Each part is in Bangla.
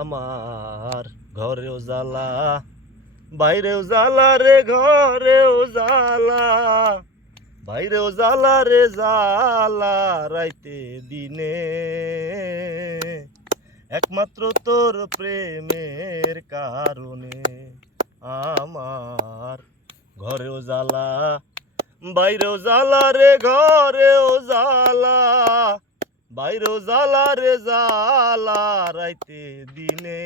আমার ঘরেও জ্বালা, বাইরেও জ্বালা রে, ঘরেও জ্বালা, বাইরেও জ্বালা রে, জ্বালা রাইতে দিনে। একমাত্র তোর প্রেমের কারণে আমার ঘরেও জ্বালা, বাইরেও জ্বালা রে, ঘরেও জ্বালা বাইরেও জ্বালা রে জ্বালা রাইতে দিনে।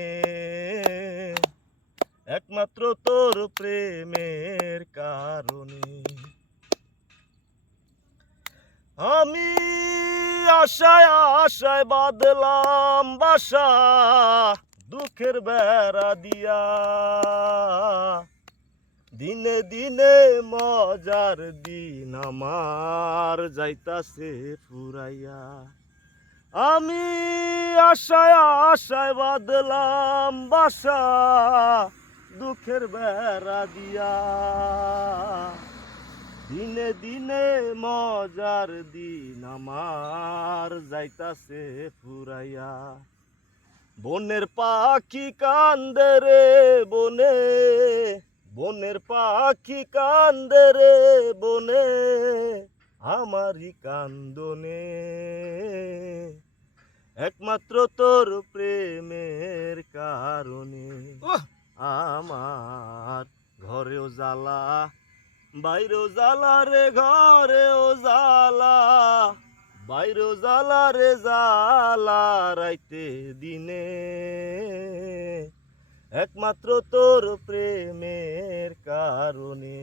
একমাত্র তোর প্রেমের কারণে। আমি আশায় আশায় বাদলাম বাসা, দুঃখের বেড়া দিয়া। দিনে দিনে মজার দিন আমার যাইতাছে ফুরাইয়া। আমি আশায় আশায় বাদলাম বাসা, দুঃখের বেড়া দিয়া। দিনে দিনে মজার দিন আমার যাইতাছে ফুরাইয়া। বনের পাখি কান্দে রে বনে, বনের পাখি কান্দে রে বনে। আমারই কান্দনে। একমাত্র তোর প্রেমের কারণে। আমার ঘরেও জ্বালা বাইরেও জ্বালা রে ঘরেও জ্বালা বাইরেও জ্বালা রে জ্বালা রাইতে দিনে। একমাত্র তোর প্রেমের কারণে।